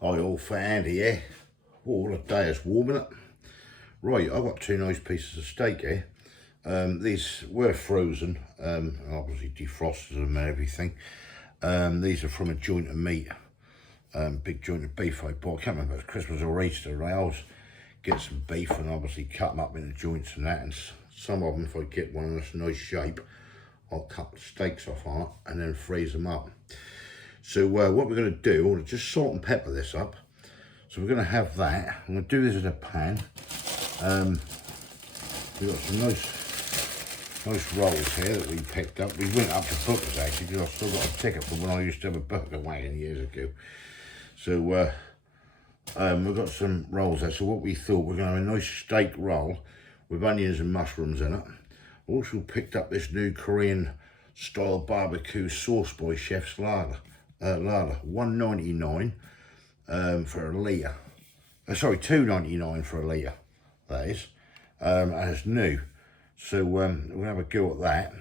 Hi all, Fat Andy here. Oh, the day is warming up. Right, I've got two nice pieces of steak here. These were frozen, obviously defrosted them and everything. These are from a joint of meat, big joint of beef I bought. I can't remember if it was Christmas or Easter. Right? I always get some beef and obviously cut them up into joints and that. And some of them, if I get one in this nice shape, I'll cut the steaks off on it and then freeze them up. So what we're going to do, we'll just salt and pepper this up. So we're going to have that. I'm going to do this in a pan. We've got some nice rolls here that we picked up. We went up to Booker's actually because I've still got a ticket from when I used to have a burger wagon years ago. So we've got some rolls there. So what we thought, we're going to have a nice steak roll with onions and mushrooms in it. Also picked up this new Korean style barbecue sauce by Chef's Larder. $1.99 for a litre. Sorry, $2.99 for a litre, that is. And it's new. So we'll have a go at that,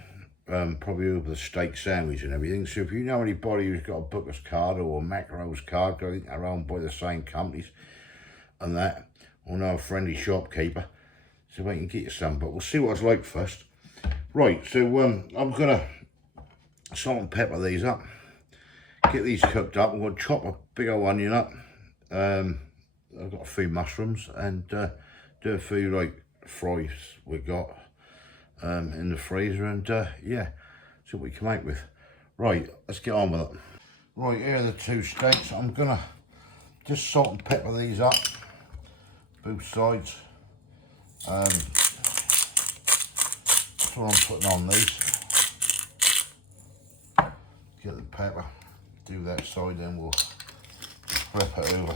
probably over the steak sandwich and everything. So if you know anybody who's got a Booker's card or a Macros card, I think they're owned by the same companies and that, or know a friendly shopkeeper, so we can get you some, but we'll see what it's like first. Right, so I'm going to salt and pepper these up. Get these cooked up. I'm going to chop a big old onion up. I've got a few mushrooms and do a few like fries we got in the freezer, and yeah, see what we can make with. Right, let's get on with it. Right, here are the two steaks. I'm gonna just salt and pepper these up, both sides. That's what I'm putting on these. Get the pepper. Do that side, then we'll flip it over.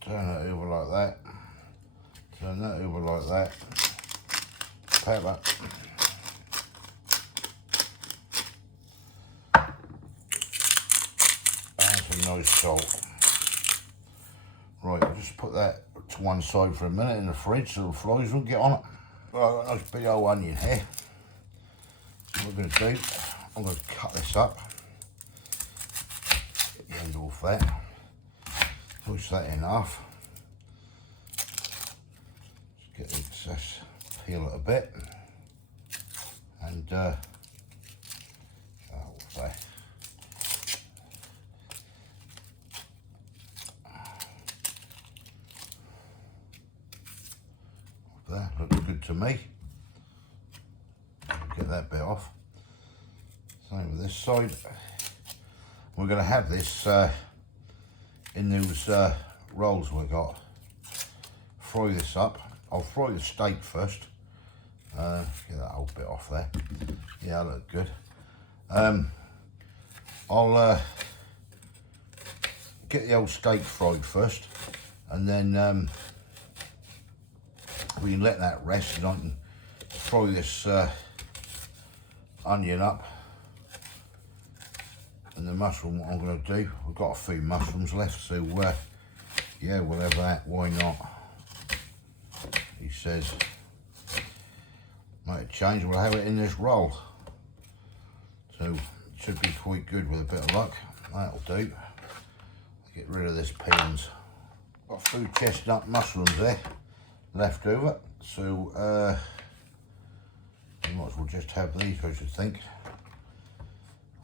Turn it over like that. Turn that over like that. Pepper. And some nice salt. Right, I'll just put that to one side for a minute in the fridge so the flies will get on it. Right, I've got a nice big old onion here. What we're going to do, I'm going to cut this up, get the end off that, push that in half, just get the excess, peel it a bit, and off there. Off there, looks good to me. Get that bit off. Same with this side. We're going to have this in those rolls we got. Fry this up. I'll fry the steak first. Get that whole bit off there. Yeah, that looks good. I'll get the old steak fried first, and then we can let that rest, and I can fry this onion up, and the mushroom. What I'm going to do, we've got a few mushrooms left, so yeah, we'll have that, why not? He says might change, we'll have it in this roll, so it should be quite good with a bit of luck. That'll do. Get rid of this peelings. Got a few chestnut mushrooms there left over, so you might as well just have these, I should think.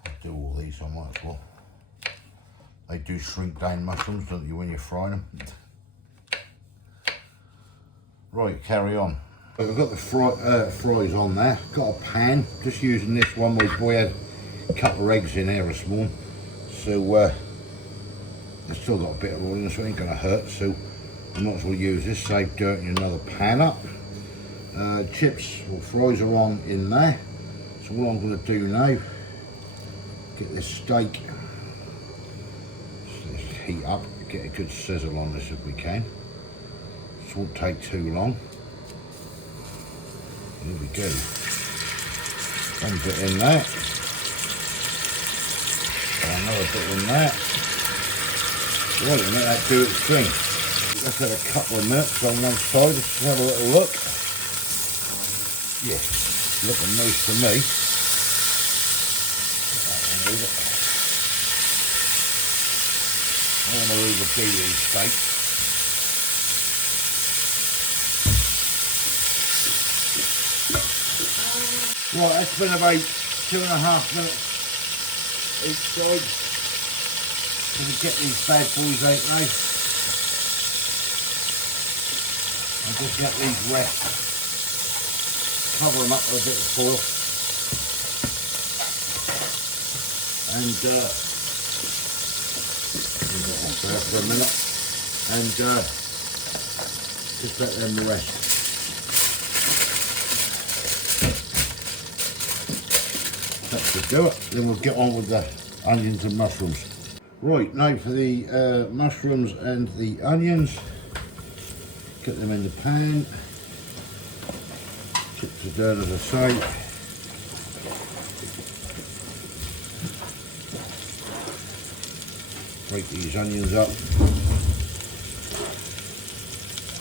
I'll do all these, I might as well. They do shrink down mushrooms, don't you, when you fry them? Right, carry on. I've got the fries on there. Got a pan, just using this one. My boy had a couple of eggs in there this morning. So, it's still got a bit of oil in it, so it ain't gonna hurt. So, I might as well use this, save dirtying another pan up. Chips or fries are on in there, so what I'm going to do now, get this steak, just heat up, get a good sizzle on this if we can. This won't take too long. Here we go. One bit in there, another bit in there. Right, and let that do its thing. Let's have a couple of minutes on one side, let's have a little look. Yeah, looking nice to me. want to overdo these steaks. Right, that's been about 2.5 minutes each side. Gonna get these bad boys out now. And just get these wet. Cover them up with a bit of foil. And there for a minute. And just let them rest. That should do it. Then we'll get on with the onions and mushrooms. Right, now for the mushrooms and the onions. Get them in the pan. Chips are done as I say. Break these onions up.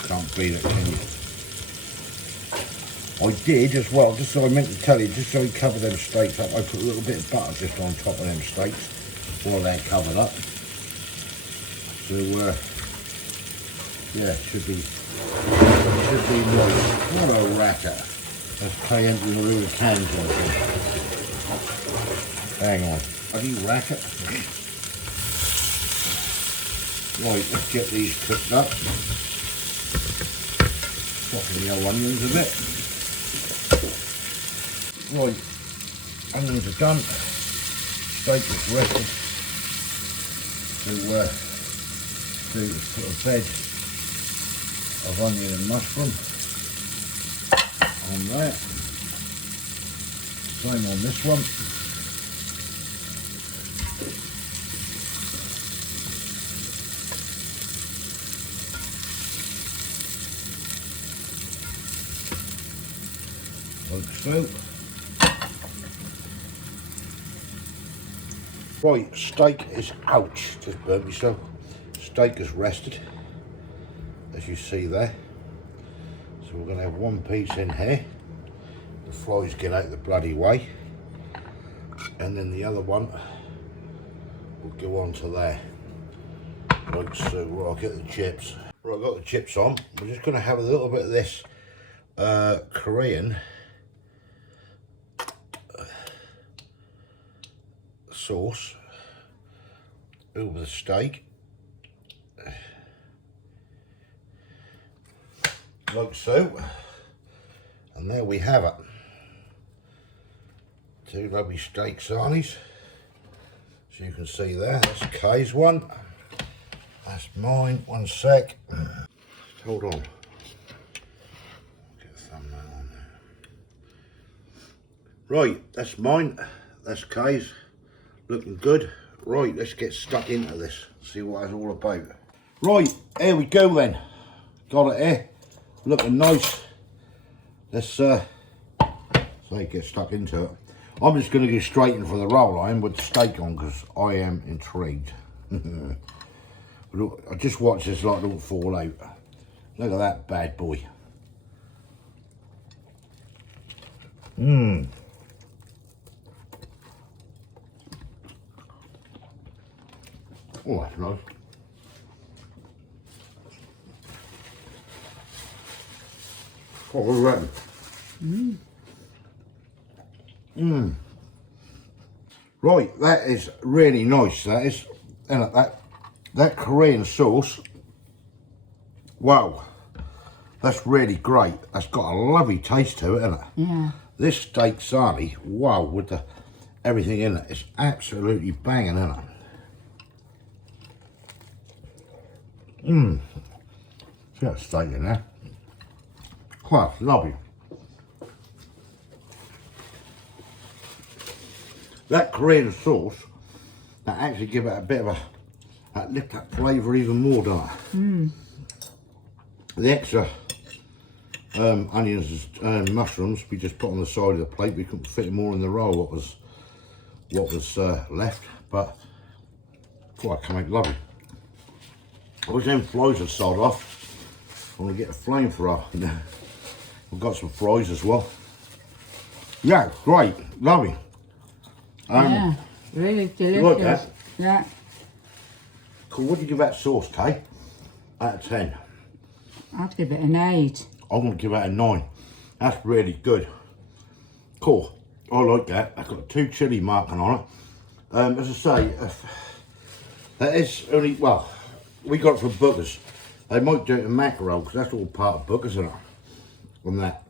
Can't beat it, can you? I did as well, just so I meant to tell you, just so we cover them steaks up, I put a little bit of butter just on top of them steaks while they're covered up. So yeah, should be nice. What a racket. That's cayenne Maru cans on here. Hang on. Have you racket? Right, let's get these cooked up. Soften the old onions a bit. Right, onions are done. Steak is rested. So put a bed of onion and mushroom on there. Same on this one. Like so. Right, steak is, ouch, just burnt myself. Steak is rested, as you see there. So we're going to have one piece in here. The flies get out the bloody way. And then the other one will go on to there. Right, so I'll get the chips. Right, I've got the chips on. We're just going to have a little bit of this Korean sauce over the steak, like so, and there we have it. Two lovely steak sarnies. So you can see there, that's Kay's one, that's mine. One sec, hold on, get a thumbnail on there. Right, that's mine, that's Kay's. Looking good. Right, let's get stuck into this, see what it's all about. Right, here we go then. Got it here, looking nice. Let's say get stuck into it. I'm just going to go straight in for the roll iron with the steak on because I am intrigued. I just watched this like all fall out. Look at that bad boy. Oh, that's nice. What do you reckon? Right, that is really nice, that is. And that Korean sauce, wow, that's really great. That's got a lovely taste to it, hasn't it? Yeah. This steak sarnie, wow, with everything in it, it's absolutely banging, isn't it? See that steak in there? Quite lovely. That Korean sauce, that actually give it a bit of that lift that flavour even more, doesn't it? The extra onions and mushrooms we just put on the side of the plate. We couldn't fit more in the roll what was left, but quite come out lovely. I wish them flies had sold off. I want to get a flamethrower. We've got some fries as well. Yeah, great, lovely. Yeah, really delicious. Look at that. Yeah. Cool. What do you give that sauce, Kay? Out of 10. I'd give it an 8. I'm going to give that a 9. That's really good. Cool. I like that. I've got 2 chilli marking on it. As I say, that is only, well, we got it from Booker's. They might do it in mackerel because that's all part of Booker's, isn't it? On that.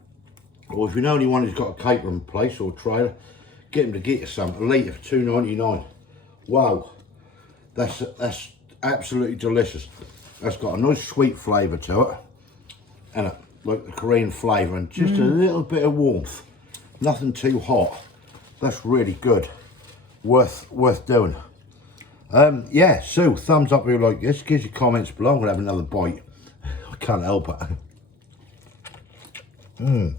Or if you know anyone who's got a catering place or trailer, get them to get you some. A litre for $2.99. Wow. That's absolutely delicious. That's got a nice sweet flavour to it. And like the Korean flavour and just a little bit of warmth. Nothing too hot. That's really good. Worth doing. Yeah, so thumbs up if you like this. Give your comments below. I'm going to have another bite. I can't help it.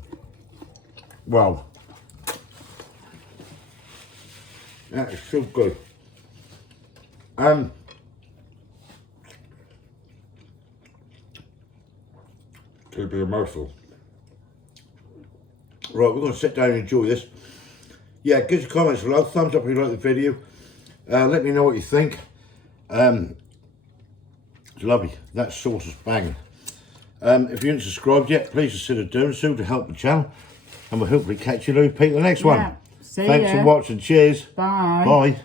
Wow. That is so good. Could be a mouthful. Right, we're going to sit down and enjoy this. Yeah, give your comments below. Thumbs up if you like the video. Let me know what you think. It's lovely. That sauce is banging. If you haven't subscribed yet, please consider doing so to help the channel. And we'll hopefully catch you, Lou Pete, the next one. See Thanks ya. for watching. Cheers. Bye. Bye.